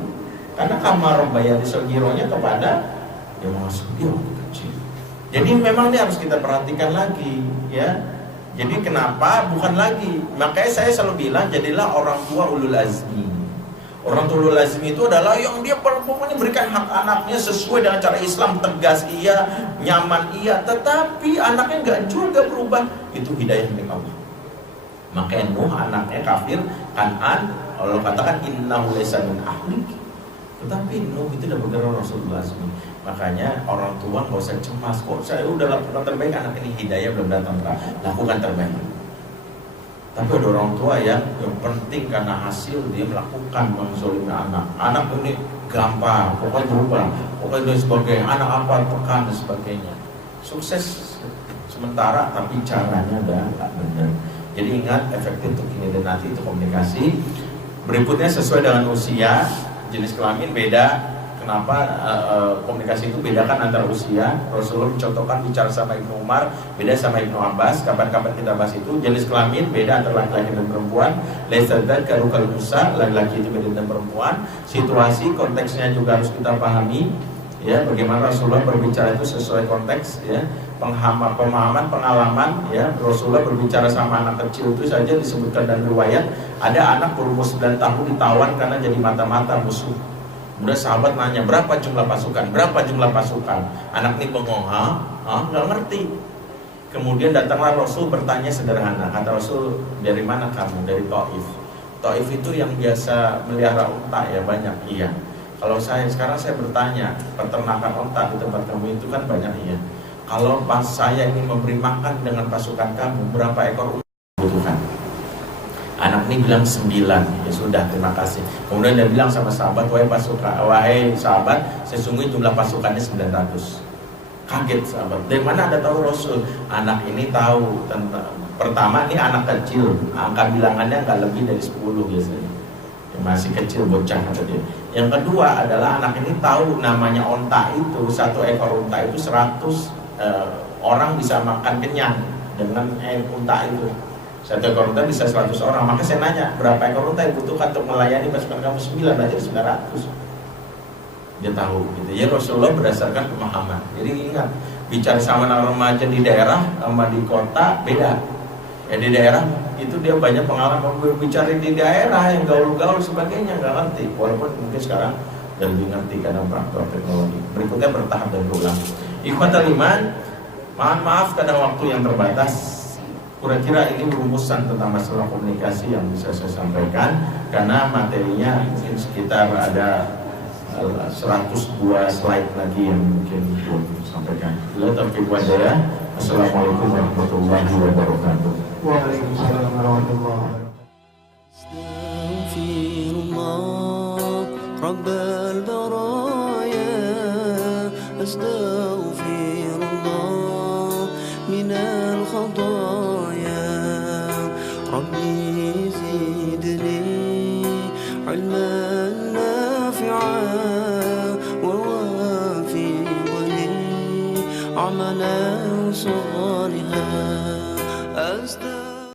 Karena kamar bayar segironya kepada yang mengasuh dia waktu kecil. Jadi memang ini harus kita perhatikan lagi, ya. Jadi kenapa bukan lagi? Makanya saya selalu bilang jadilah orang tua ulul azmi. Orang tua ulul azmi itu adalah yang dia pokoknya berikan hak anaknya sesuai dengan cara Islam, tegas iya, nyaman iya, tetapi anaknya nggak juga berubah. Itu hidayah milik Allah. Makanya Nuh anaknya kafir, Kan'an, Allah katakan innahu laysa min ahlik. Tetapi Nuh itu udah bergerak Rasulullah SAW. Makanya orang tua nggak usah cemas, kok saya udah lakukan terbaik, anak ini hidayah belum datang, lakukan terbaik. Tapi ada orang tua yang penting karena hasil dia melakukan menzolimi anak. Anak ini gampang, pokoknya berubah, pokoknya dan sebagainya. Anak apa tekan dan sebagainya. Sukses sementara, tapi caranya udah nggak benar. Jadi ingat, efektif untuk ini dan nanti itu komunikasi. Berikutnya sesuai dengan usia, jenis kelamin beda. Kenapa komunikasi itu bedakan antara usia? Rasulullah mencontohkan bicara sama Ibnu Umar, beda sama Ibnu Abbas. Kapan-kapan kita bahas itu. Jenis kelamin beda antara laki-laki dan perempuan. Lesadat karukal musa, laki-laki itu beda dan perempuan. Situasi, konteksnya juga harus kita pahami. Ya, bagaimana Rasulullah berbicara itu sesuai konteks. Ya, pemahaman, pengalaman. Ya, Rasulullah berbicara sama anak kecil itu saja disebutkan dalam riwayat. Ada anak berumur 9 tahun ditawan karena jadi mata-mata musuh. Kemudian sahabat nanya, berapa jumlah pasukan? Berapa jumlah pasukan? Anak ini bengong, nggak ngerti. Kemudian datanglah Rasul bertanya sederhana. Kata Rasul, dari mana kamu? Dari Taif. Taif itu yang biasa melihara unta ya, banyak. Iya. Kalau sekarang saya bertanya, peternakan unta di tempat kamu itu kan banyak, iya. Kalau pas saya ingin memberi makan dengan pasukan kamu, berapa ekor unta butuhkan? Anak ini bilang 9. Ya sudah, terima kasih. Kemudian dia bilang sama sahabat, wahai sahabat, sesungguhnya jumlah pasukannya 900. Kaget sahabat. Dari mana ada tahu Rasul? Anak ini tahu tentang, pertama ini anak kecil, angka bilangannya nggak lebih dari 10 biasanya. Ya, masih kecil, bocah kata dia. Yang kedua adalah anak ini tahu namanya onta itu, satu ekor unta itu 100 orang bisa makan kenyang dengan unta itu. Satu ekor unta bisa 100 orang. Maka saya nanya, berapa ekor unta yang dibutuhkan untuk melayani pasukan kamu? 9, aja 900. Dia tahu gitu. Ya Rasulullah berdasarkan pemahaman. Jadi ingat, bicara sama anak remaja di daerah sama di kota beda. Ya di daerah itu dia banyak pengalaman, berbicara di daerah yang gaul-gaul sebagainya nggak ngerti. Walaupun mungkin sekarang udah lebih ngerti karena faktor teknologi. Berikutnya bertahap dan berulang. Ikhwatal iman, maaf kadang waktu yang terbatas. Kira-kira ini rumusan tentang masalah komunikasi yang bisa saya sampaikan, karena materinya mungkin sekitar ada 102 slide lagi yang mungkin belum sampaikan. Assalamualaikum warahmatullahi wabarakatuh. Waalaikumsalam warahmatullahi wabarakatuh. ربي زدني علما نافعا ووافقني عملا صالحا